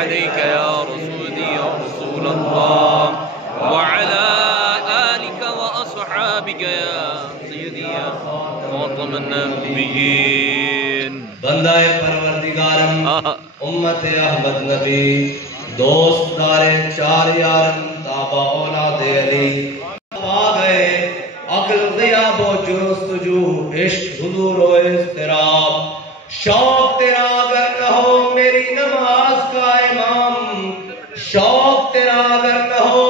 عليك يا رسولي يا رسول الله وعلى آلك وأصحابك يا سيدي يا خاتم النبيين بندہ پروردگارم امت احمد نبی دوست دار چار یارم تابع اولاد علی آ گئے عقل غیاب و جستجو عشق حضور و اضطراب شوق تیرا اگر نہ ہو میری نماز کا امام شوق تیرا اگر نہ ہو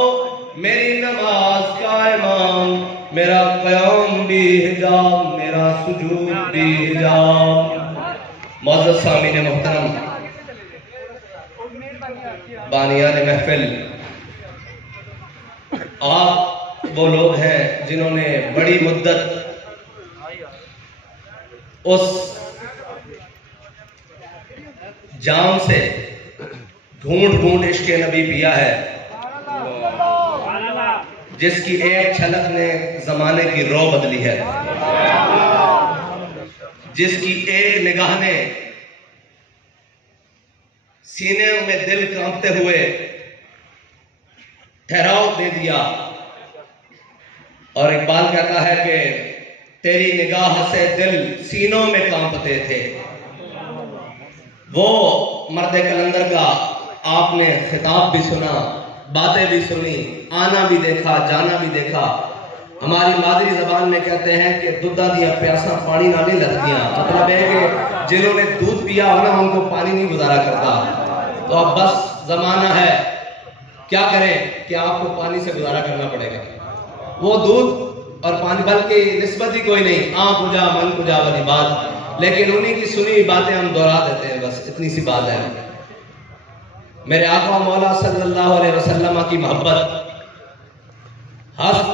میری نماز کا امام میرا قیام بھی حجاب میرا سجود بھی حجاب۔ معزز سامعین محترم، بانیان محفل، آپ وہ لوگ ہیں جنہوں نے بڑی مدت اس جام سے گھونٹ گھونٹ عشق نبی پیا ہے جس کی ایک چھلک نے زمانے کی رو بدلی ہے، جس کی ایک نگاہ نے سینے میں دل کانپتے ہوئے ٹھہراؤ دے دیا۔ اور اقبال کہتا ہے کہ تیری نگاہ سے دل سینوں میں کانپتے تھے۔ وہ مرد کلندر کا آپ نے خطاب بھی سنا، باتیں بھی سنی، آنا بھی دیکھا، جانا بھی دیکھا۔ ہماری مادری زبان میں کہتے ہیں کہ دودھا دیا پیاسا پانی نہ نہیں لگتیاں، مطلب ہے کہ جنہوں نے دودھ پیا ہونا ان کو پانی نہیں گزارا کرتا۔ تو اب بس زمانہ ہے، کیا کریں کہ آپ کو پانی سے گزارا کرنا پڑے گا۔ وہ دودھ اور پانی بلکہ نسبت ہی کوئی نہیں، آنکھ اجا من کجا والی بات، لیکن انہی کی سنی باتیں ہم دہرا دیتے ہیں، بس اتنی سی بات ہے۔ میرے آقا مولا صلی اللہ علیہ وسلم کی محبت حسب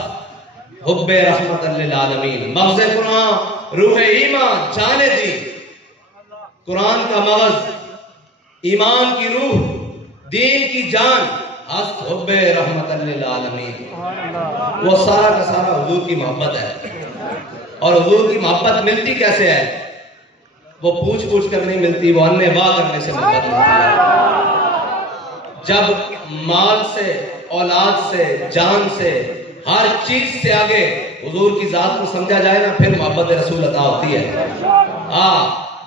حب رحمت للعالمین، مغز قرآن روح ایمان جان دی، قرآن کا مغز ایمان کی روح دین کی جان حسب حب رحمت للعالمین، وہ سارا کا سارا حضور کی محبت ہے۔ اور حضور کی محبت ملتی کیسے ہے؟ وہ پوچھ پوچھ کر نہیں ملتی، وہ انے واہ کرنے سے محبت ملتی ہے۔ جب مال سے، اولاد سے، جان سے، ہر چیز سے آگے حضور کی ذات کو سمجھا جائے نا، پھر محبت رسول عطا ہوتی ہے۔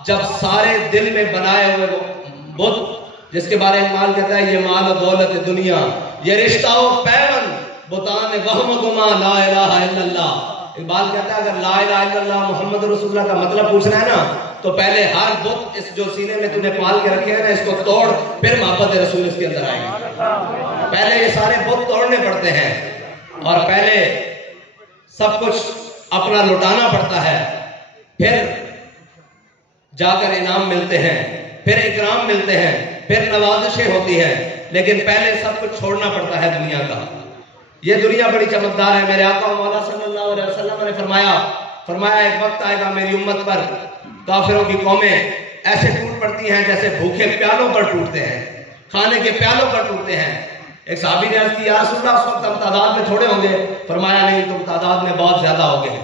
جب سارے دل میں بنائے ہوئے بت، جس کے بارے میں مال کہتا ہے یہ مال و دولت دنیا، یہ رشتہ و پیون بتان وہم گما لا الہ الا اللہ۔ اقبال کہتا ہے اگر لا الہ الا اللہ محمد رسول اللہ کا مطلب پوچھنا ہے نا، تو پہلے ہر بت اس جو سینے میں تم نے پال کے رکھے ہیں نا، اس کو توڑ، پھر محبت رسول اس کے اندر آئے گی۔ پہلے یہ سارے بت توڑنے پڑتے ہیں، اور پہلے سب کچھ اپنا لٹانا پڑتا ہے، پھر جا کر انعام ملتے ہیں، پھر اکرام ملتے ہیں، پھر نوازشیں ہوتی ہیں، لیکن پہلے سب کچھ چھوڑنا پڑتا ہے دنیا کا۔ یہ دنیا بڑی چمکدار ہے۔ میرے آقا مولا صلی اللہ علیہ وسلم نے فرمایا ایک وقت آئے گا میری امت پر کافروں کی قومیں ایسے ٹوٹ پڑتی ہیں جیسے بھوکے پیالوں پر ٹوٹتے ہیں، کھانے کے پیالوں پر ٹوٹتے ہیں۔ ایک صحابی نے عرض کی یا رسول اللہ اس وقت ہم تعداد میں تھوڑے ہوں گے؟ فرمایا نہیں، تم تعداد میں بہت زیادہ ہو گئے،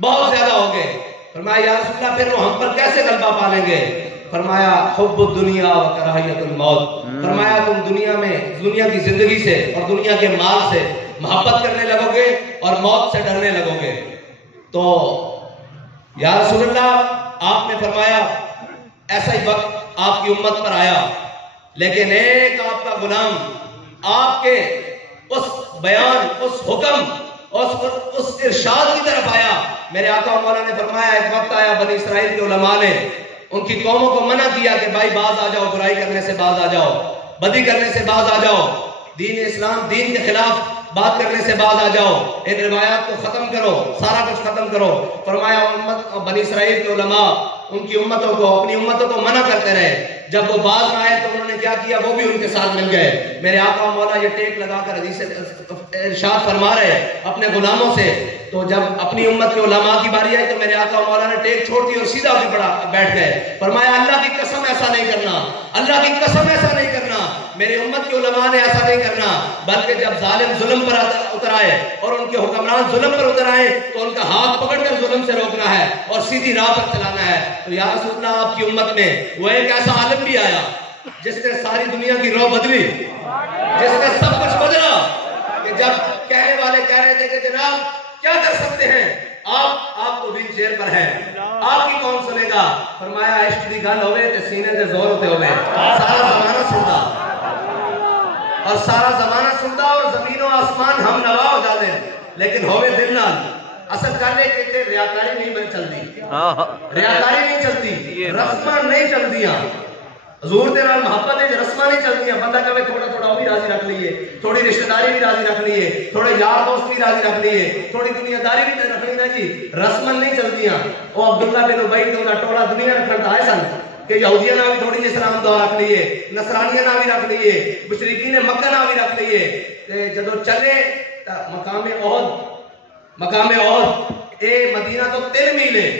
بہت زیادہ ہو گئے۔ فرمایا یا رسول اللہ پھر وہ ہم پر کیسے غلبہ پالیں گے؟ فرمایا حب الدنیا و کراہیت الموت، فرمایا تم دنیا میں دنیا کی زندگی سے اور دنیا کے مال سے محبت کرنے لگو گے اور موت سے ڈرنے لگو گے۔ تو یا رسول اللہ آپ نے فرمایا ایسا ہی وقت آپ کی امت پر آیا، لیکن ایک آپ کا غلام آپ کے اس بیان، اس حکم، اس ارشاد کی طرف آیا۔ میرے آقا مولا نے فرمایا ایک وقت آیا بنی اسرائیل کے علماء نے ان کی قوموں کو منع کیا کہ بھائی باز آ جاؤ، برائی کرنے سے باز آ جاؤ، بدی کرنے سے باز آ جاؤ، دین اسلام دین کے خلاف بات کرنے سے باز آ جاؤ، ان روایات کو ختم کرو، سارا کچھ ختم کرو۔ فرمایا امت بنی اسرائیل کے علماء ان کی امتوں کو، اپنی امتوں کو منع کرتے رہے۔ جب وہ باز نہ آئے تو انہوں نے کیا کیا، وہ بھی ان کے ساتھ مل گئے۔ میرے آقا مولا یہ ٹیک لگا کر حدیث ارشاد فرما رہے اپنے غلاموں سے۔ تو جب اپنی امت کے علماء کی باری آئی تو میرے آقا مولا نے ٹیک چھوڑ دی اور سیدھا اٹھ پڑا بیٹھ گئے۔ فرمایا اللہ کی قسم ایسا نہیں کرنا، اللہ کی قسم ایسا نہیں کرنا، میری امت کے علماء نے ایسا نہیں کرنا، بلکہ جب ظالم ظلم پر اتر آئے اور ان کے حکمران ظلم پر اتر آئے تو ان کا ہاتھ پکڑ کر ظلم سے روکنا ہے اور سیدھی راہ پر چلانا ہے۔ تو یا رسول اللہ آپ کی امت میں وہ ایک ایسا عالم بھی آیا جس نے ساری دنیا کی رو بدلی، جس نے سب کچھ بدلا، کہ جب کہنے والے کہہ رہے تھے کہ جناب کیا کر سکتے ہیں، آپ تو ویل چیئر پر ہیں، آپ کی کون سنے گا؟ فرمایا عشق دی گل ہوئے تے سینے تے زور ہوتے ہوئے سارا زمانہ سنتا، اور سارا زمانہ سنتا اور زمین و آسمان ہم نوا ہو جاتے ہیں، لیکن ہوئے دل نال اصل کرنے کے ریاکاری نہیں بن چلتی، ریاکاری نہیں چلتی، رسماں نہیں چلتیاں، حضور دے نال محبت ہے، رسماں نہیں چلتیاں۔ بندہ کہے تھوڑا تھوڑا وہ بھی راضی رکھ لیے، تھوڑی رشتہ داری بھی راضی رکھ لیے، تھوڑے یار دوست بھی راضی رکھ لیے، تھوڑی دنیا داری بھی رکھ لی نا جی، رسماں نہیں چلتیاں۔ وہ عبداللہ بن ابی تے انہاں ٹولا دنیا رکھن آئے سن کہ یہودیاں نہ بھی تھوڑی اسلام دعا رکھ لیے، نصرانیاں نہ بھی رکھ لیے، مشرکین مکہ نہ بھی رکھ لیے۔ تے جدوں چلے مقام احد اے مدینہ تو 3 میل ہے،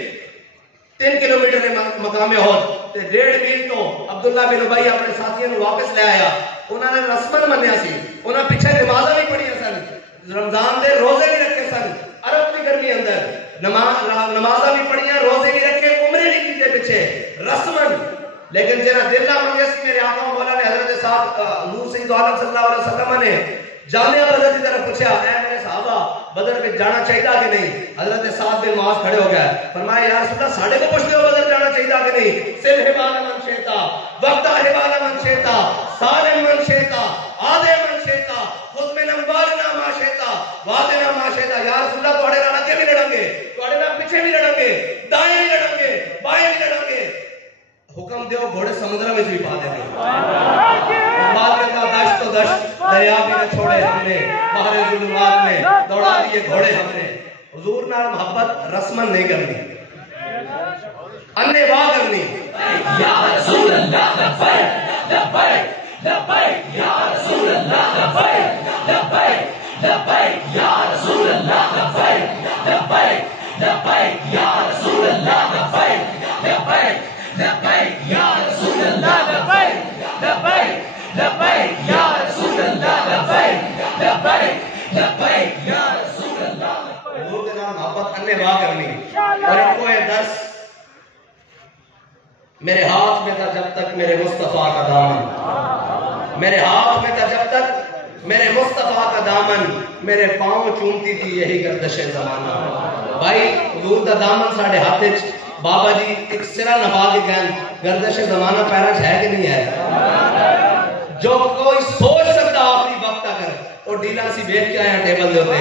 3 کلومیٹر ہے مقام احد تے 1.5 میل تو عبداللہ بن ابی اپنے ساتھیوں کو واپس لے آیا۔ انہوں نے رسمن منیا سی، انہوں نے پیچھے نمازاں نہیں پڑھیاں سن، رمضان دے روزے بھی رکھے سن، عرب کی گرمی اندر نمازاں بھی پڑھیاں، روزے بھی رکھے، عمرے نہیں کیتے پیچھے رسمن۔ لیکن جنہاں دل نہ منگے سی، میرے آقا مولا نے حضرت ساتھ حضور سید عالم صلی اللہ علیہ وسلم نے جامعہ بدر کی طرف پوچھا، اے میرے صحابہ بدر میں جانا چاہیے کہ نہیں؟ حضرت سعد بن معاذ کھڑے ہو گئے، فرمایا یا رسول اللہ ساڑھے کو پوچھتے ہو بدر جانا چاہیے کہ نہیں؟ سل حبال من شیطا وقتا حبال من شیطا سالم من شیطا آدھے من شیطا خود من اموالنا ما شیطا وعدنا ما شیطا۔ یا رسول اللہ توڑے رانا کے بھی لڑیں گے، توڑے رانا پیچھے بھی لڑیں گے، دائیں بھی لڑیں گے، بائیں بھی لڑیں گے، حکم دیو گھوڑے سمندر میں بھی پا دیں گے۔ بات کرتا دشت و دشت دریا بھی نہ چھوڑے ہم نے، باہر ظلمات میں دوڑا دیے گھوڑے ہم نے۔ حضور نال محبت رسمن نہیں کرنی، انے واہ کرنی۔ یا رسول اللہ لبیک لبیک لبیک یا رسول اللہ لبیک لبیک لبیک یا رسول اللہ لبیک لبیک لبیک یا رسول اللہ لبیک لبیک لبیک یا رسول اللہ لبیک لبیک لبیک یا رسول اللہ لبیک لبیک لبیک یا رسول اللہ۔ حضور کے نام محبت انے واہ کرنی۔ اور ان کو یہ درس میرے ہاتھ میں تھا جب تک میرے مصطفیٰ کا دامن، میرے ہاتھ میں تھا جب تک میرے مصطفیٰ کا دامن، میرے پاؤں چومتی تھی یہی گردش زمانہ۔ بھائی حضور دا دامن ساڑھے ہاتھ بابا جی ایک سرا نبا کے گہن گردش زمانہ پیرا ہے کہ نہیں ہے؟ جو کوئی سوچ سکتا آخری وقت اگر اور ڈیلا سی بیٹھ کے آیا ٹیبل دے ہوتے،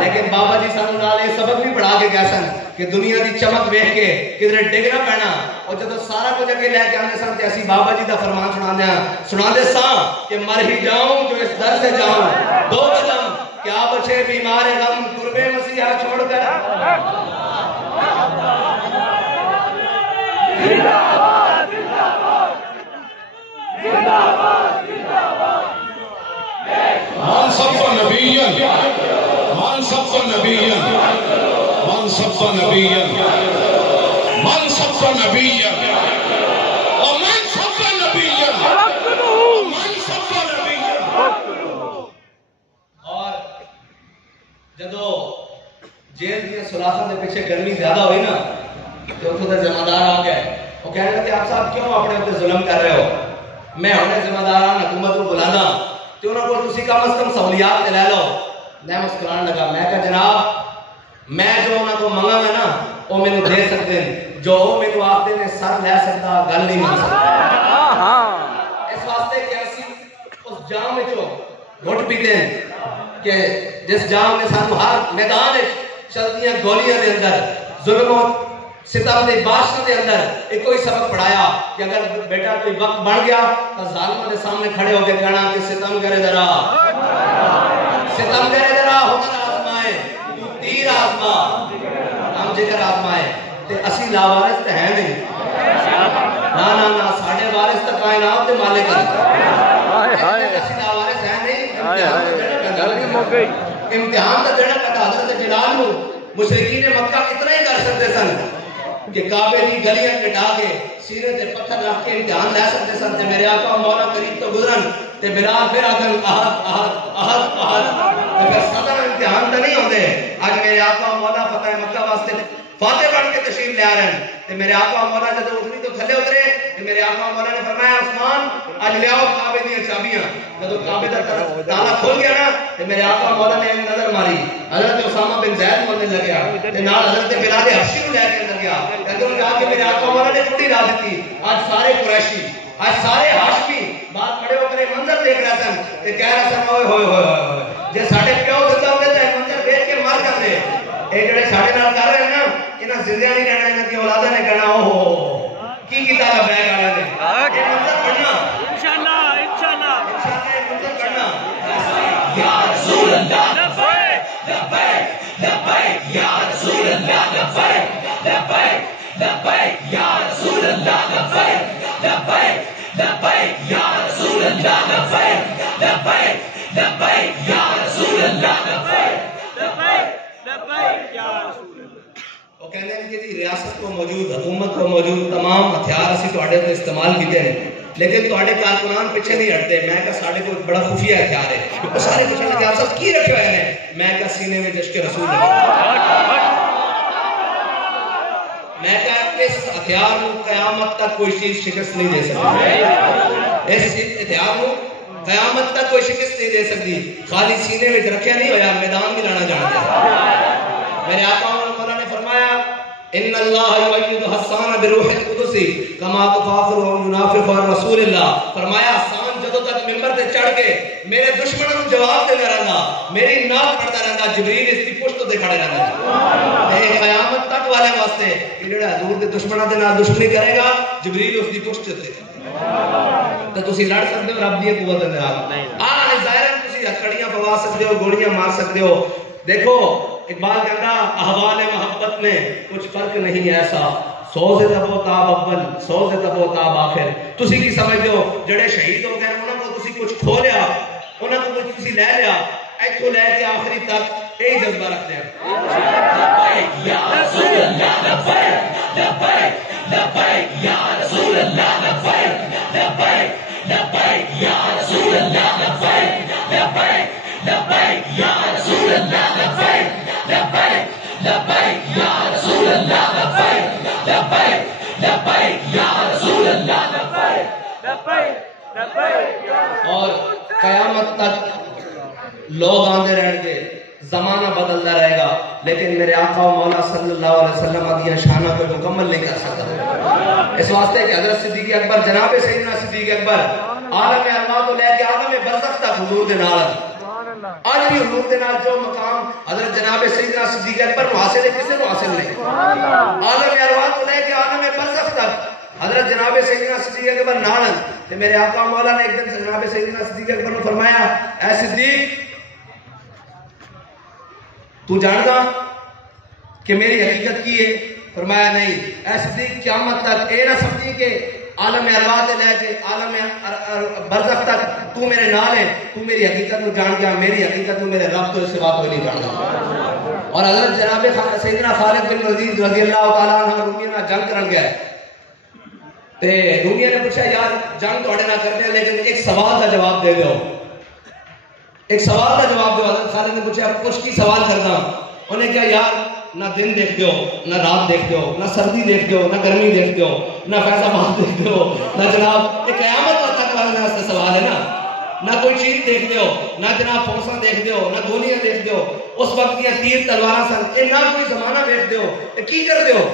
لیکن بابا جی سانو نال یہ سبق بھی پڑھا کے گئے سن کہ دنیا دی چمک دیکھ کے کدھر ڈگنا پینا، اور جب سارا کچھ اگے لے کے آنے سن تے اسی بابا جی دا فرمان سنا دے ساں کہ مر ہی جاؤں جو اس در سے جاؤں، 2 قدم کیا بچے بیمار غم قرب مسیحا چھوڑ کر۔ زندہ باد زندہ باد زندہ باد زندہ باد۔ من صف نبيا من صف نبيا من صف نبيا من صف نبيا ومن صف نبيا من صف نبيا جدو جیل کی سلاخوں کے پیچھے گرمی زیادہ ہوئی نا تو اتوں کے ذمہ دار آ گئے، وہ کہنے لگے آپ صاحب کیوں اپنے اتنے ظلم کر رہے ہو، میں ہمیں ذمہ داران حکومت کو بلانا تو انہوں کو تسی کم از کم سہولیات لے لو۔ میں مسکران لگا، میں کہا جناب میں جو انہوں کو منگا میں نا وہ میں دے سکتے ہیں، جو وہ میں آختے نے سر لے سکتا گل نہیں مان سکتا۔ اس واسطے کہ اسی اس جام میں جو گھٹ پیتے ہیں کہ جس جام نے سانو ہر میدان چلتی ہیں گولیاں دے اندر ظلم و ستم دے بادشاہ دے اندر ایک کوئی سبق پڑھایا کہ اگر بیٹا کوئی وقت بڑھ گیا تو ظالموں کے سامنے کھڑے ہو کے کہنا کہ ستم کرے ذرا، ستم کرے ذرا، ہنر آزمائے تو تیر آزما، ہم جگر آزمائے تے اسی لاوارث تے ہیں نہیں، نا نا نا ساڑھے وارث تے کائنات تے مالک ہیں، اسی لاوارث ہیں نہیں، امتحان تے دینا پتا۔ حضرت جلال نو مشرکین مکہ اتنا ہی کر سکتے سن کہ کعبے کی گلیاں کٹا کے سینے تے پتھر رکھ کے امتحان لے سکتے سن تے میرے آقا مولا کریم تو گزرن تے بلال پھر آگن احد احد احد احد تے پھر صدر امتحان تے نہیں ہوندے۔ آج میرے آقا مولا فتح مکہ واسطے فاتح بن کے تشریف لے آ رہے ہیں تے میرے آقا مولا جب اٹھنی تو تھلے اترے تے میرے آقا مولا نے فرمایا عثمان آج لے آؤ کعبے دی چابیاں۔ جب کعبے دا تالا کھل گیا نا تے میرے آقا مولا نے نظر ماری، حضرت اسامہ بن زید بولنے لگیا تے نال حضرت بلال حبشی نو لے کے لگیا، اندر جا کے میرے آقا مولا نے چھٹی لا دیتی۔ آج سارے قریشی، آج سارے ہاشمی بات کھڑے ہو کر منظر دیکھ رہے سن تے کہہ رہے سن اوئے ہوئے ہوئے ہوئے جے ساڈے پیو زندہ ہوندے تے منظر دیکھ کے مر جاندے، اے جڑے ساڈے نال کر رہے ہیں نا انہاں زندہ نہیں رہنا، انہاں دی اولاداں نے کہنا او ہو کی کیتا لبیک والا نے یہ منظر بننا انشاءاللہ انشاءاللہ انشاءاللہ منظر بننا۔ یا رسول اللہ لبیک لبیک لبیک یا رسول اللہ لبیک لبیک لبیک یا رسول اللہ لبیک لبیک لبیک یا رسول اللہ لبیک لبیک لبیک یا رسول اللہ لبیک لبیک لبیک یا رسول اللہ۔ وہ کہنے ہیں کہ ریاست کو موجود، حکومت کو موجود تمام ہتھیار اسی تواڈے تے استعمال کیتے ہیں لیکن تواڈے کارکنان پیچھے نہیں ہٹتے۔ میں کہا ساڈے کو بڑا خفیہ ہتھیار ہے، وہ سارے پیچھے لگے آپ سب کی رکھے ہوئے ہیں؟ میں کہا سینے میں جشک رسول ہے۔ میں کہا اس ہتھیار کو قیامت تک کوئی چیز شکست نہیں دے سکتی، اس ہتھیار کو قیامت تک کوئی شکست نہیں دے سکتی۔ خالی سینے میں رکھیا نہیں ہویا، میدان میں لانا جانتے۔ میرے آقا مولا نے فرمایا ان اللہ یؤید حسان بروح القدس کما تفاخر ینافخ رسول اللہ۔ فرمایا حسان جدوں تک منبر تے چڑھ کے میرے دشمنوں کو جواب دیتا رہندا، میری نعت پڑھتا رہندا، جبریل اس کی پشت تے کھڑے رہندا۔ اے قیامت تک والے واسطے کہ جڑا حضور دے دشمناں دے نال دشمنی کرے گا جبریل اس کی پشت تے تے تسی لڑ سکدے ہو رب دی قوت دے نال۔ آ ظاہرن تسی ہتھڑیاں پوا سکدے ہو، گولیاں مار سکدے ہو۔ دیکھو اقبال کہتا احوال محبت میں کچھ فرق نہیں ایسا، سو سے تبو تاب اول سو سے تبو تاب آخر۔ تسی کی سمجھتے ہو جڑے شہید ہو گئے انہوں کو تسی کچھ کھو لیا، انہوں کو کچھ تسی لے لیا، ایتھوں لے کے آخری تک یہی جذبہ رکھتے ہیں۔ لبیک یا رسول اللہ لبیک لبیک لبیک یا رسول اللہ لبیک لبیک لبیک یا رسول اللہ لبیک لبیک لبیک یا رسول اللہ لبیک لبیک لبیک یا رسول اللہ لبیک لبیک لبیک یا رسول اللہ لبیک لبیک لبیک۔ اور قیامت تک لوگ آندے رہیں گے، زمانہ بدلتا رہے گا، لیکن میرے آقا و مولا صلی اللہ علیہ وسلم کی شانہ کو مکمل نہیں کر سکتا۔ اس واسطے کہ حضرت صدیق اکبر جناب سیدنا صدیق اکبر عالم ارواح کو لے کے عالم برزخ تک حضور دے نال، آج بھی حضور دے نال جو مقام حضرت جناب سیدنا صدیق اکبر کو حاصل ہے کسی کو حاصل نہیں۔ عالم ارواح کو لے کے عالم برزخ تک حضرت جناب سیدنا صدیق اکبر نال کہ میرے آقا مولا نے ایک دن جناب سیدنا صدیق اکبر کو فرمایا اے صدیق تو جاندا کہ میری حقیقت کی ہے؟ فرمایا نہیں۔ اے صدیق قیامت تک اے نہ سمجھی کہ عالم ارواح سے لے کے عالم برزخ تک تو میرے نال ہے، تو میری حقیقت کو جان گیا، میری حقیقت کو میرے رب تو اس سے بات کوئی نہیں جانتا۔ اور حضرت جناب سیدنا خالد بن ولید رضی اللہ تعالیٰ عنہ رومیہ نال جنگ کرن گئے تے رومیہ نے پوچھا یار جنگ تواڈے نال کرتے ہیں لیکن ایک سوال کا جواب دے دو۔ ایک سوال کا جواب دو. حضرت خالد نے پوچھا کچھ کی سوال کرنا. انہیں کہا یار نہ دن دیکھتے ہو نہ رات دیکھتے ہو نہ سردی دیکھتے ہو نہ گرمی دیکھتے ہو نہ فیض آباد دیکھتے ہو نہ جناب یہ قیامت تک والا سوال ہے نا. نہ کوئی چیز دیکھتے ہو نہ جناب فورساں دیکھتے ہو نہ گولیاں دیکھتے ہو. اس وقت کی تیر تلوار سن یہ نہ کوئی زمانہ دیکھتے ہو یہ کی کرتے ہو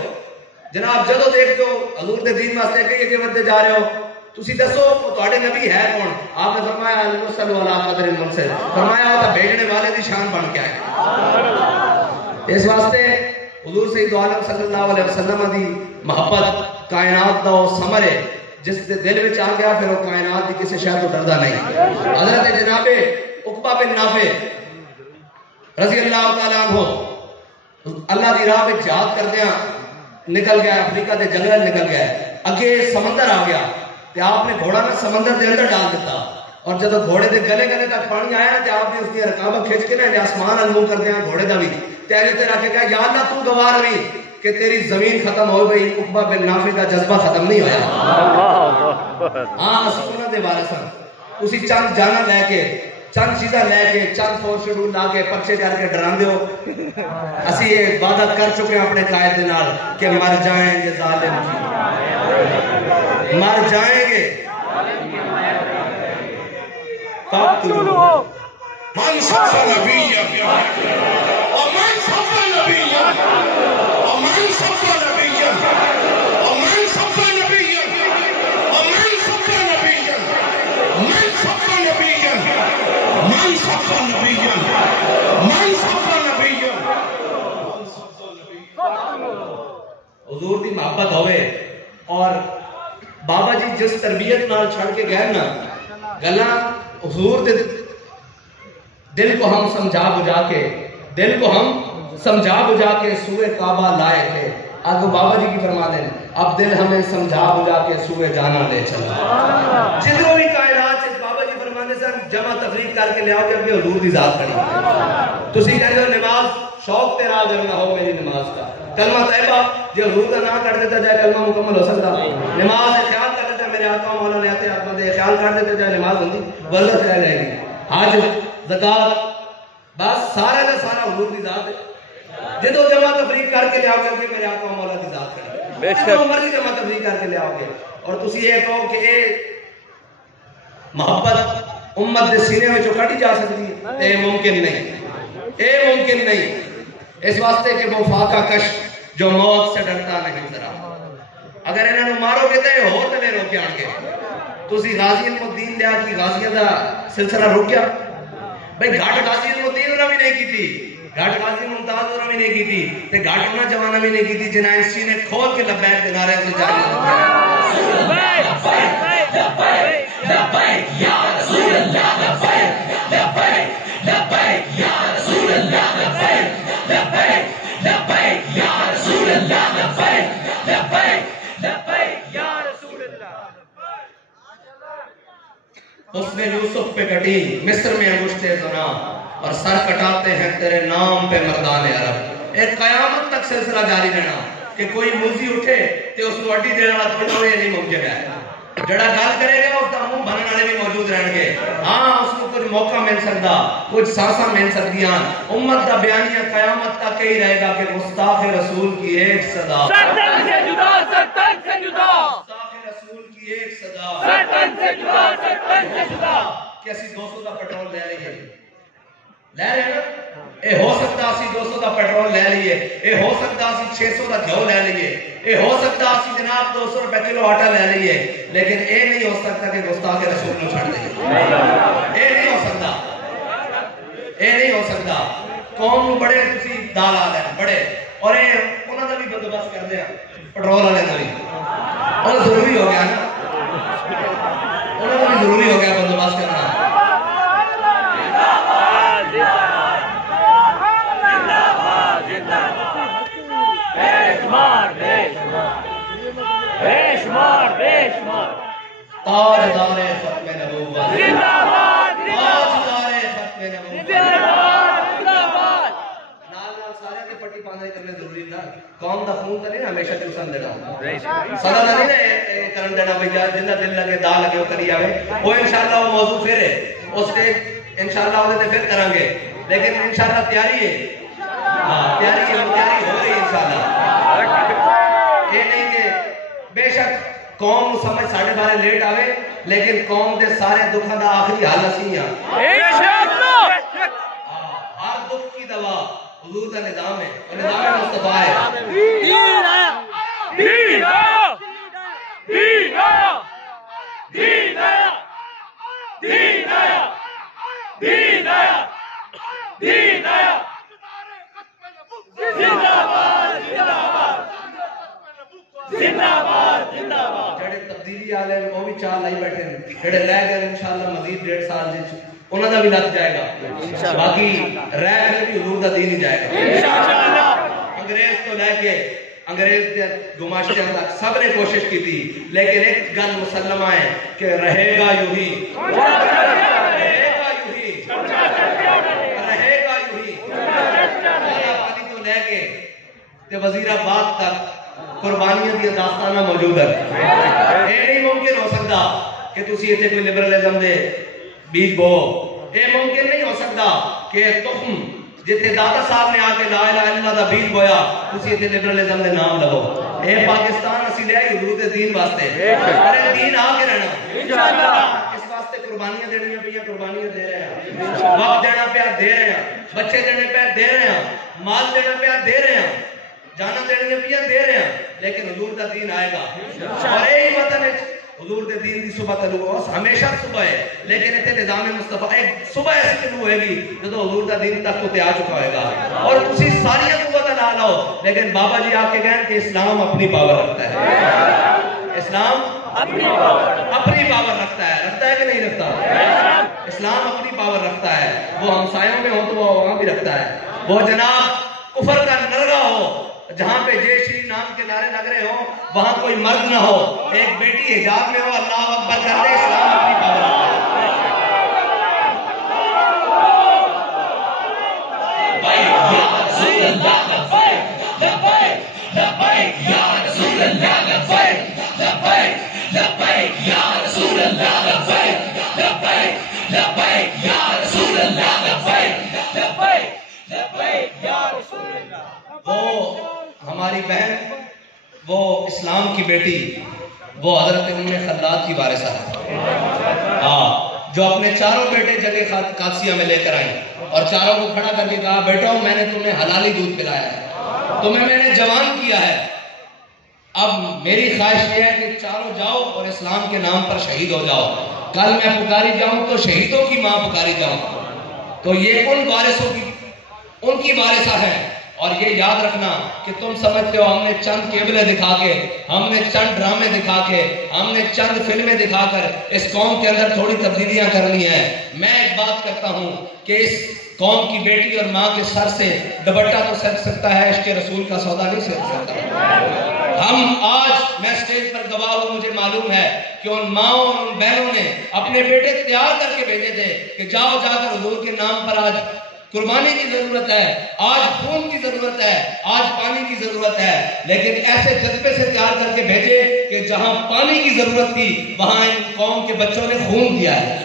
جناب. جدو دیکھتے ہو حضور دے دین واسطے کہ بندے جا رہے ہو تسی دسو تواڈے نبی ہے کون. آپ نے فرمایا المرسل علی قدر المرسل. فرمایا وہ بھیجنے والے دی شان بن کے آئے. اس واسطے حضور سید عالم صلی اللہ علیہ وسلم دی محبت کائنات دا ثمر ہے جس دے دل وچ آ گیا پھر وہ کائنات دی کسی شے تو ڈردا نہیں. حضرت جناب عقبہ بن نافع رضی اللہ تعالی عنہ اللہ دی راہ وچ جہاد کردیاں نکل گیا افریقہ دے جنگل نکل گیا. اگے سمندر آ گیا تے آپ نے گھوڑا نہ سمندر دے اندر ڈال دیتا اور جب گھوڑے دے گلے گلے تک پانی آیا تے آپ نے اس کی رکابت کھینچ کے نا آسمان المو کر دیا گھوڑے دا بھی تیرے تے رکھ کے کہا یا اللہ تو گواہ رہی کہ تیری زمین ختم ہو گئی. عقبہ بن نافع کا جذبہ ختم نہیں ہویا. ہاں سکونہ دے وارث ہیں. اسی چند جانا لے کے چند چیزاں لے کے چند فور شیڈول لا کے پرچے ڈال کے ڈران دے ہو. اسی یہ وعدہ کر چکے ہیں اپنے قائد دے نال کہ مر جائیں گے ظالم مر جائیں گے. من صف نبيا ومن صف نبيا ومن صف نبيا ومن صف نبيا ومن صف نبيا من صف نبيا من صف نبيا من صف نبيا. حضور دی محبت ہوئے اور بابا جی جس تربیت نال چھڑ کے گئے نا گلاں حضور دے دل کو ہم سمجھا بجھا کے دل کو ہم سمجھا بجھا کے سوئے کعبہ لائے تھے. آگے بابا جی کی فرما دیں اب دل ہمیں سمجھا بجھا کے سوئے جانا لے چلا. جتنے بھی کائنات سے بابا جی فرمانے سے جمع تفریق کر کے لے آؤ گے اپنے حضور دی ذات کھڑی. تسی کہتے ہو نماز شوق تیرا اگر نہ ہو میری نماز کا کلمہ طیبہ جو حضور کا نام کر دیتا جائے کلمہ مکمل ہو سکتا. نماز خیال کر دیتا میرے آقا مولا نے آتے آقا دے خیال کر دیتا جائے نماز ہوندی ورزت رہ جائے گی. حج زکات بس سارے کا سارا حضور دی ذات ہے. جدو جمع تفریق کر کے لے آؤ گے میرے آقا مولا دی ذات ہے جدو مرضی جمع تفریق کر کے لے آؤ گے. اور تسی یہ کہو کہ اے محبت امت دے سینے میں جو کٹی جا سکتی اے ممکن نہیں اے ممکن نہیں. اس واسطے کہ وہ فاقہ کش جو موت سے ڈرتا نہیں ذرا اگر انہوں نے مارو گے تو ہو تو نہیں روکے آن گے. تسی غازی المدین لیا کی غازیہ دا سلسلہ رک گیا بھئی گھاٹ غازی المدین انہوں بھی نہیں کی تھی گھاٹ غازی ممتاز انہوں بھی نہیں کی تھی تے گھاٹ انہوں جوانہ بھی نہیں کی تھی جنہیں اس چیز نے کھول کے لبیک دنارے سے جاری لبیک یا رسول اللہ لبیک لبیک لبیک یا رسول اللہ لبیک لبیک لبیک یا رسول اللہ لبیک لبیک لبیک یا رسول اللہ. اس نے یوسف پہ کٹی مصر میں انگشتے زنا اور سر کٹاتے ہیں تیرے نام پہ مردان عرب. ایک قیامت تک سلسلہ جاری رہنا کہ کوئی موزی اٹھے تے اس کو اڈی دینا تھوڑا ہوئے نہیں ممکن ہے. جڑا گل کرے گا اس کا منہ بننے والے بھی موجود رہن گے. ہاں اس کو کچھ موقع مل سکتا کچھ سانساں مل سکتی ہیں. امت کا بیانیہ قیامت تک ہی رہے گا کہ گستاخ رسول کی ایک صدا سرتن سے جدا سرتن سے جدا گستاخ رسول کی ایک صدا سرتن سے جدا سرتن سے جدا. کہ اسی 200 کا پیٹرول لے لیں لے رہے ہیں اے ہو سکتا اسی 200 کا پیٹرول لے لیے اے ہو سکتا اسی 600 کا گھیو لے لیے اے ہو سکتا اسی جناب 200 روپے کلو آٹا لے لیے لیکن اے نہیں ہو سکتا کہ گستاخ رسول کو چھڑ دیں. اے نہیں ہو سکتا اے نہیں ہو سکتا. قوم بڑے تسی دال آ لیں بڑے اور اے انہوں نے بھی بندوبست کر دیا پیٹرول والے نے بھی اور ضروری ہو گیا نا انہوں نے بھی ضروری ہو گیا بندوبست کرنا. تاجدار ختم نبوت زندہ باد تاجدار ختم نبوت زندہ باد. نال نال سارے تے پٹی پاندے کرنے ضروری نہ قوم دا خون تے نہیں ہمیشہ ٹیوشن دینا سدا دا نہیں کرن دینا بھئی جنہ دل لگے دا لگے او کری آوے وہ انشاءاللہ وہ موضوع پھر ہے اس تے انشاءاللہ وہ پھر کریں گے، لیکن انشاءاللہ تیاری ہے، ہاں تیاری ہے، تیاری ہو رہی ہے انشاءاللہ۔ یہ نہیں کہ بے شک قوم سمجھ 12:30 لیٹ آوے، لیکن قوم دے سارے دکھاں دا آخری حل اسی ہاں۔ ہر دکھ کی دوا حضور دا نظام ہے، اور نظام مصطفیٰ ہے۔ دین آیا، دین آیا، دین آیا، دین آیا، دین آیا، دین آیا، دین آیا، زندہ باد، زندہ باد، زندہ باد، زندہ باد۔ جڑے تبدیلی والے وہ بھی چال لائی بیٹھے ہیں، جڑے لے گئے انشاءاللہ مزید 1.5 سال جی انہوں دا بھی لگ جائے گا، باقی رہ گئے بھی حضور دا دین ہی جائے گا انشاءاللہ۔ انگریز تو لے کے انگریز کے گماشتیاں تک سب نے کوشش کی تھی، لیکن ایک گل مسلمہ ہے کہ رہے گا یوں ہی، رہے گا یوں ہی، رہے گا یوں ہی۔ آبادی تو لے کے تے وزیر آباد تک قربانیاں دی داستانہ موجود ہے۔ یہ نہیں ممکن ہو سکتا کہ تسی ایتھے کوئی لبرلزم دے بیج بو، یہ ممکن نہیں ہو سکتا کہ تخم جتے دادا صاحب نے آ کے لا الہ الا اللہ دا بیج بویا تسی ایتھے لبرلزم دے نام لگو۔ اے پاکستان اسی لے حضور دے دین واسطے، ارے دین آ کے رہنا انشاءاللہ۔ اس واسطے قربانیاں دینیاں پیا، قربانیاں دے رہے ہیں، وقت دینا پیا دے رہے ہیں، بچے دینے پیا دے رہے ہیں، مال دینا پیا دے رہے ہیں، جانا دینے پیا دے رہے ہیں، لیکن حضور دا دین آئے گا۔ اور یہی وطن ہے حضور دے دین دی صبح طلوع ہمیشہ صبح ہے، لیکن اتنے نظام مصطفیٰ ایک صبح ایسی طلوع ہوئے گی جب حضور دا دین تک تے آ چکا ہوئے گا، اور تسی ساری قوت لا لو، لیکن بابا جی آ کے کہیں کہ اسلام اپنی پاور رکھتا ہے، اسلام اپنی پاور رکھتا ہے کہ نہیں رکھتا؟ اسلام اپنی پاور رکھتا ہے، وہ ہمسایوں میں ہو تو وہ وہاں بھی رکھتا ہے۔ وہ جناب کفر کا نرگا ہو، جہاں پہ جے شری نام کے نعرے لگ رہے ہو وہاں کوئی مرد نہ ہو، ایک بیٹی حجاب میں ہو اللہ اکبر کر دے، اسلام اپنی پاور رکھتا وہ ہماری بہن، وہ اسلام کی بیٹی، وہ حضرت ام خلاد کی وارثہ ہے، جو اپنے چاروں بیٹے جگہ قادسیہ میں لے کر آئیں اور چاروں کو کھڑا کر کے کہا بیٹا میں نے تمہیں حلالی دودھ پلایا ہے، تمہیں میں نے جوان کیا ہے، اب میری خواہش یہ ہے کہ چاروں جاؤ اور اسلام کے نام پر شہید ہو جاؤ، کل میں پکاری جاؤں تو شہیدوں کی ماں پکاری جاؤں۔ تو یہ ان وارثوں کی، ان کی وارثہ ہے، اور یہ یاد رکھنا کہ تم سمجھتے ہو ہم نے چند کیبلیں دکھا کے، ہم نے چند ڈرامے دکھا کے، ہم نے چند فلمیں دکھا کر اس قوم کے اندر تھوڑی تبدیلیاں کرنی ہیں۔ میں ایک بات کرتا ہوں کہ اس قوم کی بیٹی اور ماں کے سر سے دوپٹہ تو سر سکتا ہے، عشق رسول کا سودا نہیں سر سکتا۔ ہم آج میں سٹیج پر گواہ ہوں، مجھے معلوم ہے کہ ان ماؤں اور ان بہنوں نے اپنے بیٹے تیار کر کے بھیجے تھے کہ جاؤ جا کر حضور کے نام پر آج قربانی کی ضرورت ہے، آج خون کی ضرورت ہے، آج پانی کی ضرورت ہے، لیکن ایسے جذبے سے تیار کر کے بھیجے کہ جہاں پانی کی ضرورت تھی وہاں ان قوم کے بچوں نے خون دیا ہے۔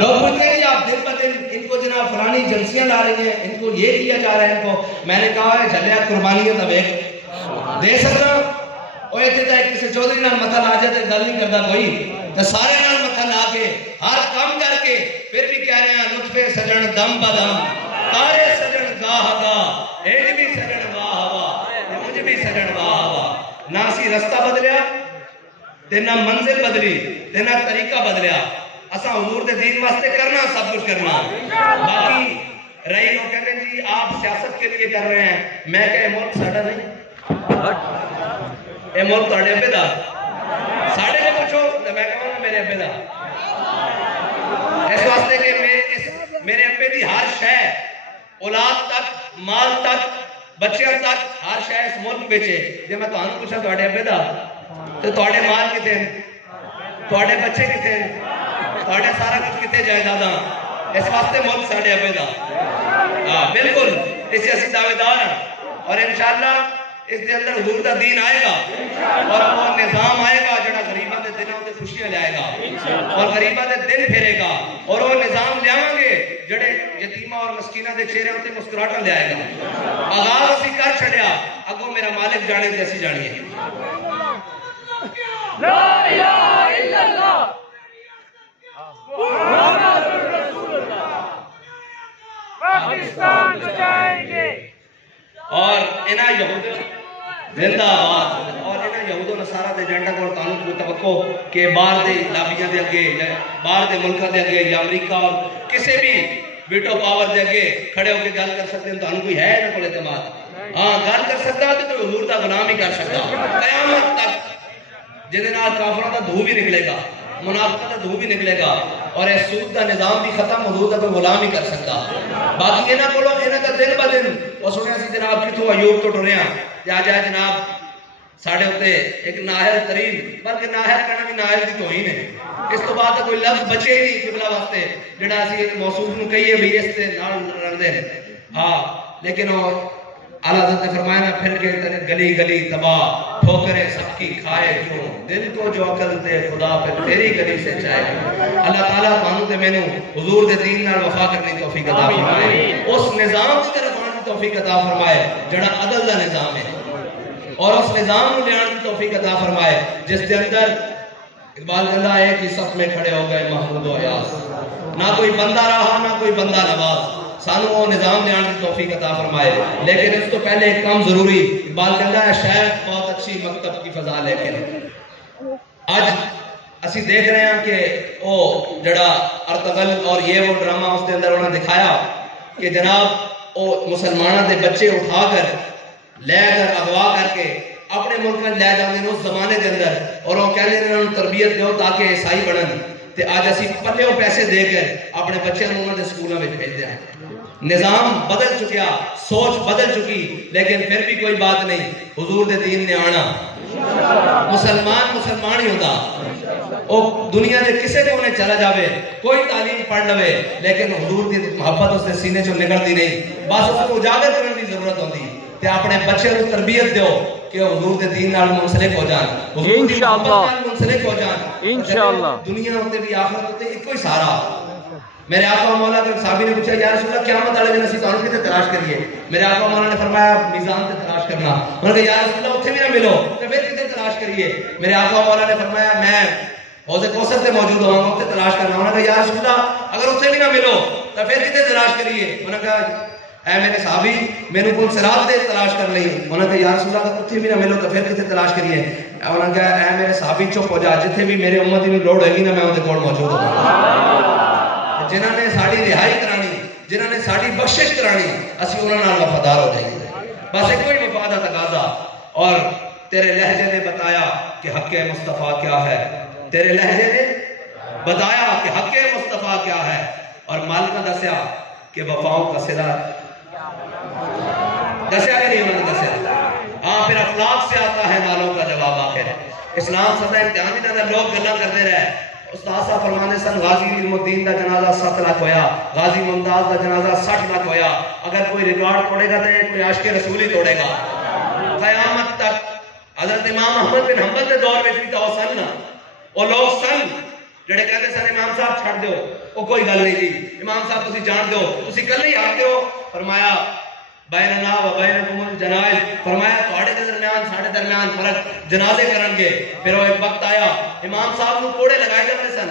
لوگ پوچھتے ہیں کہ آپ دن بہ دن ان کو جناب فلانی ایجنسیاں لا رہی ہیں، ان کو یہ کیا جا رہا ہے، ان کو میں نے کہا ہے جھلیا قربانیت اب ایک دے سکتا اور اتنے تک کسی چودھری نال متھا لا جائے گل نہیں کرتا کوئی، تو سارے نال متھا لا کے ہر کام کر کے پھر بھی کہہ رہے ہیں لطفے سجن دم بدم، تارے سجن گاہ گاہ، ایج بھی سجن واہ واہ، مجھ بھی سجن واہ واہ۔ نہ سی رستہ بدلیا تے نہ منزل بدلی تے نہ طریقہ بدلیا، اساں حضور دے دین واسطے کرنا سب کچھ کرنا۔ باقی رہی لوگ کہتے ہیں جی آپ سیاست کے لیے کر رہے ہیں، میں کہ ملک ساڈا نہیں، اے ملک تہاڈے ابے دا، ساڈے کو پوچھو تے میں کہوں گا میرے ابے دا، اس واسطے کہ میرے ابے دی ہر شے، اولاد تک، مال تک، بچیاں تک، ہر شے اس ملک بیچے۔ جے میں تہانوں پوچھا تہاڈے ابے دا تے تہاڈے مال کتے ہیں، تہاڈے بچے کتے ہیں، تہاڈے سارا کچھ کتے جائیداداں، اس واسطے ملک ساڈے ابے دا۔ بالکل اس سے اسی دعوے دار ہیں، اور انشاءاللہ اس دے اندر حضور دا دین آئے گا اور وہ نظام آئے گا جڑا غریباں دے دلوں تے خوشیاں لائے گا اور غریباں دے دن پھیرے گا اور وہ نظام لیاواں گے جڑے یتیماں اور مسکیناں دے چہرے تے مسکراہٹاں لے آئے گا. آغاز اسی کر چھڑیا اگوں میرا مالک جانے تے اسی جانیے. لا الہ الا اللہ محمد رسول اللہ. پاکستان بچائیں گے اور انہاں یہود زندہ آباد اور انہاں یہود و نصارہ دے ایجنڈا کو قانون کو توقع کہ باہر دے لابیاں دے اگے باہر دے ملکاں دے اگے یا امریکہ اور کسی بھی ویٹو پاور دے اگے کھڑے ہو کے گل کر سکتے ہیں. تو کوئی ہے نہ کوئی اعتماد ہاں گل کر سکتا تو کوئی حضور دا غلام ہی کر سکتا قیامت تک جن نال کافراں دا دھو بھی نکلے گا منافقاں دا دھو بھی نکلے گا اور اس سود دا نظام بھی ختم حضور دا کوئی غلام ہی کر سکتا. باقی انہاں کولوں انہاں دا دن با دن وہ سنیا سی جناب کتھوں ایوب تو ٹریا جا جناب ساڑھے ہوتے ایک ناہر ترین بلکہ ناہر کہنا بھی ناہر دی توہین ہے. اس تو بعد کوئی لفظ بچے ہی نہیں قبلہ واسطے جڑا اسی موصوف نو کہیے بھی اس تے نال رکھ دے ہاں لیکن اعلیٰ حضرت نے فرمایا نا پھر کے گلی گلی تباہ ٹھوکریں سب کی کھائے کیوں دل کو جو عقل دے خدا پہ تیری گلی سے چاہے. اللہ تعالیٰ مانو تے میں نو حضور دے دین نال وفا کرنی توفیق عطا فرمائے اس نظام کی طرف آنے کی توفیق عطا فرمائے جڑا عدل دا نظام ہے اور اس نظام کو لیان کی توفیق عطا فرمائے جس کے اندر اقبال کہتا ہے کہ صف میں کھڑے ہو گئے محمود و ایاز نہ کوئی بندہ رہا نہ کوئی بندہ نواز سانو وہ نظام لیان کی توفیق عطا فرمائے. لیکن اس تو پہلے ایک کام ضروری اقبال کہتا ہے شاید بہت اچھی مکتب کی فضا لیکن آج اسی دیکھ رہے ہیں کہ وہ جڑا ارتغل اور یہ وہ ڈرامہ اس کے اندر انہوں نے دکھایا کہ جناب وہ مسلمانوں کے بچے اٹھا کر لے کر اغوا کر کے اپنے ملک میں لے جانے اس زمانے کے اندر اور وہ کہنے انہوں نے تربیت دیو تاکہ عیسائی بنن تے آج اسی پلیوں پیسے دے کر اپنے بچے انہوں نے سکولوں میں بھیج دیا. نظام بدل چکیا سوچ بدل چکی لیکن پھر بھی کوئی بات نہیں حضور دے دین نے آنا مسلمان ہی ہوتا وہ دنیا دے کسے کو انہیں چلا جاوے کوئی تعلیم پڑھ لوے لیکن حضور دی محبت اس دے سینے چوں نکلتی نہیں. بس اس کو اجاگر کرنے کی ضرورت ہوتی تے اپنے بچے کو تربیت دیو کہ حضور دے دین نال منسلک ہو جان حضور دی محبت نال منسلک ہو جان انشاءاللہ. دنیا ہوتے بھی آخرت ہوتے ایک کوئی سارا. میرے آقا مولا کے صحابی نے پوچھا یا رسول اللہ قیامت والے دن اسی تانوں کتے تلاش کریے. میرے آقا مولا نے فرمایا میزان تے تلاش کرنا. انہوں نے کہا یا رسول اللہ اوتھے بھی نہ ملو تے پھر کتے تلاش کریے. میرے آقا مولا نے فرمایا میں حوض کوثر تے موجود ہوں اوتھے تلاش کرنا. انہوں نے کہا یا رسول اللہ اگر اوتھے بھی نہ ملو تے پھر کتے تلاش کریے. انہوں نے کہا اے میرے صحابی میں نے کون صراط دے تلاش کر لئی. انہوں نے کہا یا رسول اللہ اگر اوتھے بھی نہ ملو تو پھر کتے تلاش کریے. انہوں نے کہا اے میرے صحابی چپ ہو جا جتھے بھی میرے امت دی لوڑ ہوگی نا میں اون دے کول موجود ہوں. جنہاں نے ساڑی رہائی کرانی جنہاں نے ساڑی بخشش کرانی اسی انہاں نال وفادار ہو جائیں گے. بس ایک کوئی وفادہ تقاضا اور تیرے لہجے نے بتایا کہ حق مصطفیٰ کیا ہے. تیرے لہجے نے بتایا کہ حق مصطفیٰ کیا ہے اور مالک نے دسیا کہ وفاؤں کا صلہ دسیا کہ نہیں انہوں نے دسیا. ہاں پھر اخلاق سے آتا ہے مالوں کا جواب آخر. اسلام سدا امتحان بھی نظر لوگ گلا کرتے رہے. استاد صاحب فرمانے سن غازی علم الدین دا جنازہ 7 لاکھ ہویا غازی ممتاز دا جنازہ 60 لاکھ ہویا. اگر کوئی ریکارڈ توڑے گا تو کوئی عاشق رسول ہی توڑے گا قیامت تک. حضرت امام احمد بن حنبل دے دور میں بھی تو سن نا وہ لوگ سن جڑے کہتے سن امام صاحب چھڑ دیو وہ کوئی گل نہیں جی امام صاحب تسی جان دیو تسی کل ہی آتے ہو. فرمایا بیننا و بینکم الجنائز فرمایا تواڈے دے درمیان ساڈے درمیان فرق جنازے کرن گے. پھر وہ ایک وقت آیا امام صاحب نو کوڑے لگائے جاندے سن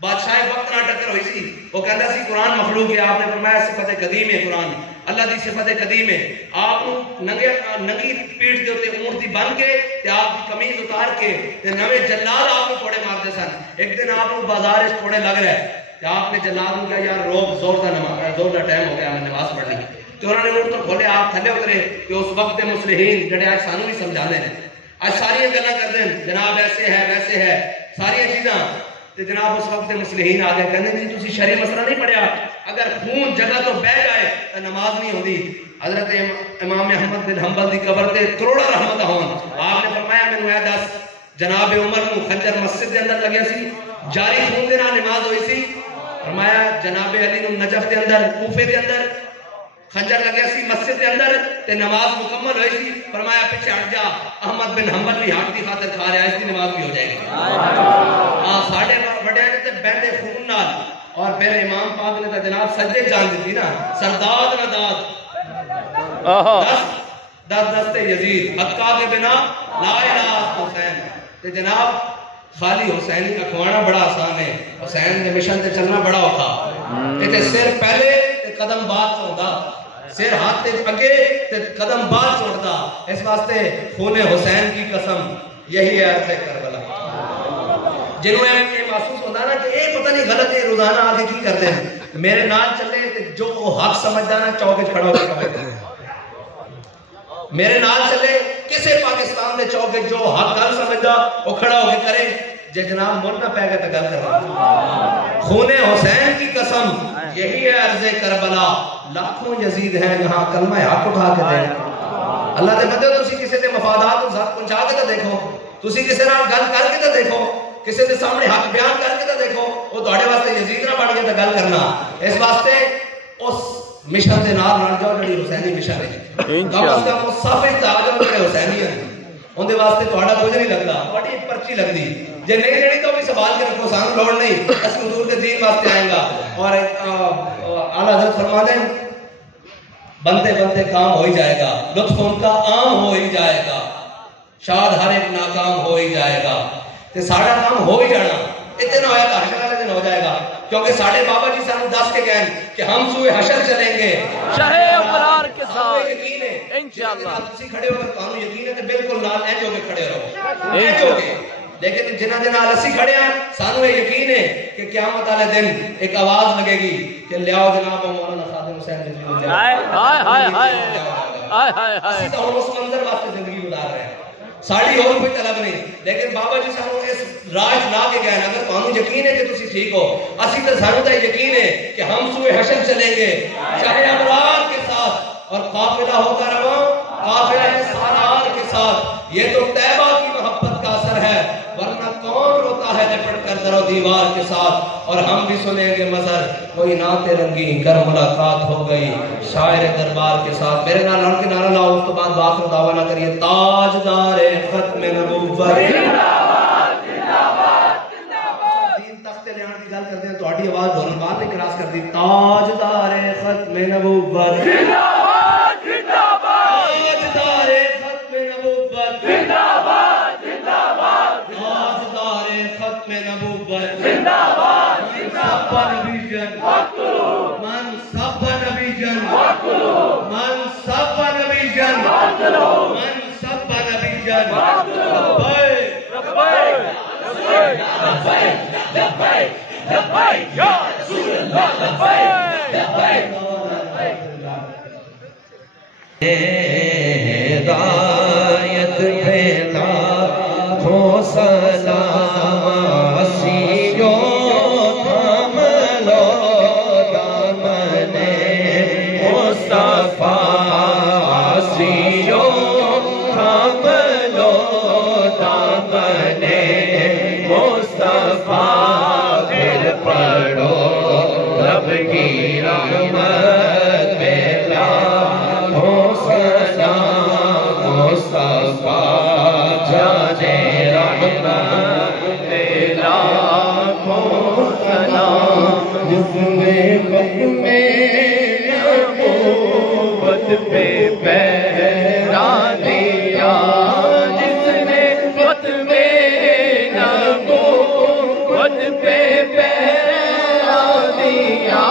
بادشاہ وقت نہ ٹکر ہوئی سی. وہ کہندا سی قرآن مخلوق ہے. آپ نے فرمایا صفت قدیم ہے قرآن اللہ دی صفت قدیم ہے. آپ ننگی پیٹھ دے اوتے اونٹ دی بن کے تے آپ دی قمیض اتار کے تے نویں جلاد آپ کو کوڑے ماردے سن. ایک دن آپ کو بازار وچ کوڑے لگ رہے تے آپ نے جلاد نو کہا یار روک زور دا ٹائم ہو گیا میں نماز پڑھنی. تو انہوں نے اونٹ تو کھولے آپ تھلے اترے کہ اس وقت دے مصلحین جڑے آج سانو بھی سمجھانے ہیں آج ساری گلاں کردے ہیں جناب ایسے ہے ویسے ہے ساری چیزاں تے جناب اس وقت دے مصلحین آ گئے کہنے جی تسی شرعی مسئلہ نہیں پڑھیا اگر خون جگہ تو بہ جائے تو نماز نہیں ہوندی. حضرت امام احمد بن حنبل دی قبر تے کروڑا رحمت ہون. آپ نے فرمایا مینوں اے دس جناب عمر نو خنجر مسجد دے اندر لگیا سی جاری خون دے نال نماز ہوئی سی. فرمایا جناب علی نو نجف دے اندر کوفے دے اندر خنجر لگیا سی مسجد کے اندر تے نماز مکمل ہوئی سی، فرمایا پیچھے ہٹ جا، احمد بن حنبل بھی حق کی خاطر کھا رہا ہے، اس کی نماز بھی ہو جائے گی۔ ساڑھے بڑے نے تے بہتے خون نال، اور پھر امام پاک نے تے جناب سجدے جان دیتی نا، سرداد نہ داد دست یزید حقا کے بنا لا الہ حسین، تے جناب خالی حسینی کا کھوانا بڑا آسان ہے، حسین کے مشن تے چلنا بڑا ہوتا، تے سر پہلے تے قدم بعد چھوڑتا، سر ہاتھ تے اگے تے قدم بعد چھوڑتا، اس واسطے خون حسین کی قسم یہی ہے عرض کربلا۔ جنہوں یہ محسوس ہوتا نا کہ یہ پتہ نہیں غلط ہے، روزانہ آگے کی کرتے ہیں، میرے نال چلے تے جو وہ حق سمجھدا نا چوک کھڑا ہو کے کہے، میرے نال چلے کسے پاکستان دے چوک جو حق گل سمجھدا وہ کھڑا ہو کے کرے، جے جناب مرنا پہ گئے تو گل کرنا۔ خون حسین کی قسم یہی ہے عرض کربلا، لاکھوں یزید ہیں یہاں کلمہ حق اٹھا کے دیں۔ اللہ دے بندے تسی کسی دے مفادات پہنچا کے تو دیکھو، تسی کسی نال گل کر کے تو دیکھو، کسی دے سامنے حق بیان کر کے تو دیکھو، وہ تہاڈے واسطے یزید نہ بن کے تو گل کرنا۔ اس واسطے اس مشن دے نال لڑ جاؤ جڑی حسینی مشن ہے، کم از کم اس صافی تے آ جاؤ جڑے حسینی ہیں، ان دے واسطے تہاڈا کچھ نہیں لگدا، تہاڈی ایک پرچی لگدی، جے نہیں لڑی تو بھی سوال کے رکھو، سانو لوڑ نہیں، اس حضور دے دین واسطے آئیں گا۔ اور اعلیٰ حضرت فرماتے ہیں بنتے بنتے کام ہو ہی جائے گا، لطف ان کا عام ہو ہی جائے گا، شاید ہر ایک ناکام ہو ہی جائے گا، تے ساڑھا کام ہو ہی جانا، اتنا ہویا کہ حشر والے دن ہو جائے گا، کیونکہ ساڑھے بابا جی سانو دس کے گئے کہ ہم سوئے حشر چلیں گے شاہ ابرار کے ساتھ یقین ہے انشاءاللہ۔ تسی کھڑے ہو کر تانوں یقین ہے تے بالکل نال اینج ہو کے کھڑے رہو، اینج ہو کے، لیکن جنہاں دے نال اسی کھڑے ہیں سانو یہ یقین ہے کہ قیامت والے دن ایک آواز لگے گی کہ لیاؤ جناب مولانا خادم حسین رضوی اللہ، ہائے ہائے ہائے ہائے ہائے اسی تو ہم اس منظر واسطے زندگی گزار رہے ہیں، ساڑی اور کوئی طلب نہیں، لیکن بابا جی سانو اس راج لا کے گئے، اگر تانوں یقین ہے کہ تسی ٹھیک ہو، اسی تو سانو تے یقین ہے کہ ہم سوئے حشر چلیں گے چاہے ابرار کے ساتھ، اور قافلہ ہوگا رواں قافلہ سارار کے ساتھ، یہ تو طیبہ کی محبت کا اثر ہے، ورنہ کون روتا ہے لپٹ کر در و دیوار کے ساتھ۔ اور ہم بھی سنیں گے مظہر کوئی نعت رنگی گر ملاقات ہو گئی شاعر دربار کے ساتھ۔ میرے نال رن کے نعرہ لاؤ، اس تو بعد باخر دعویٰ نہ کریے، تاجدار ختم نبوت تین تخت لے آنے کی گل کرتے ہیں، تو آٹھی آواز دونوں بات نے کراس کر دی، تاجدار ختم نبوت تاجدار ختم نبوت تاجدار ختم نبوت منصب نبی جن منصب نبی جن منصب نبی جن منصب نبی جن لبیک لبیک لبیک لبیک یا رسول اللہ لبیک لبیک ہدایت پھیلا ہو سلام اسیوں تھام لو دامن مصطفیٰ اسیوں تھام لو دامن مصطفیٰ پھر پڑھو رب کی رحمت پھیلا ہو سلام مصطفیٰ جانے رحمت پھیلا ہو سلام جس نے ختم نبوت پہ پہرا دیا جس نے ختم نبوت پہ پہرا دیا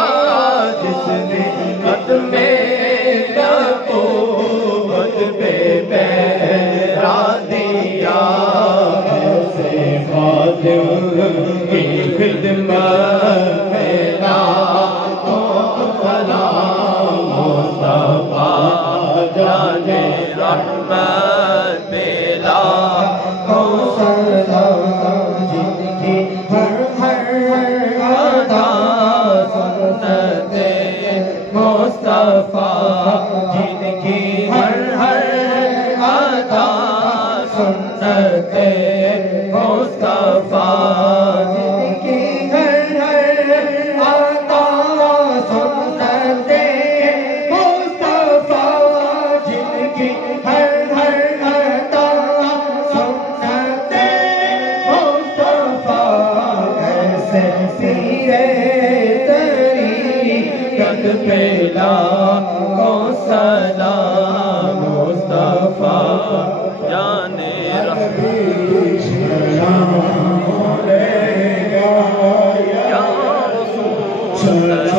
جس نے ختم نبوت پہ پہرا دیا ایسے خادم کی خدمت میں لاکھوں سلام مصطفیٰ جانے رحمت میں لاکھوں سلام جن کی ہر ہر ادا سنت مصطفیٰ جن کی ہر ہر ادا سنت مصطفیٰ جن کی ہر ہر ادا سنت مصطفیٰ رحمت پہ لاکھوں سلام مصطفیٰ جان رحمت یا رسول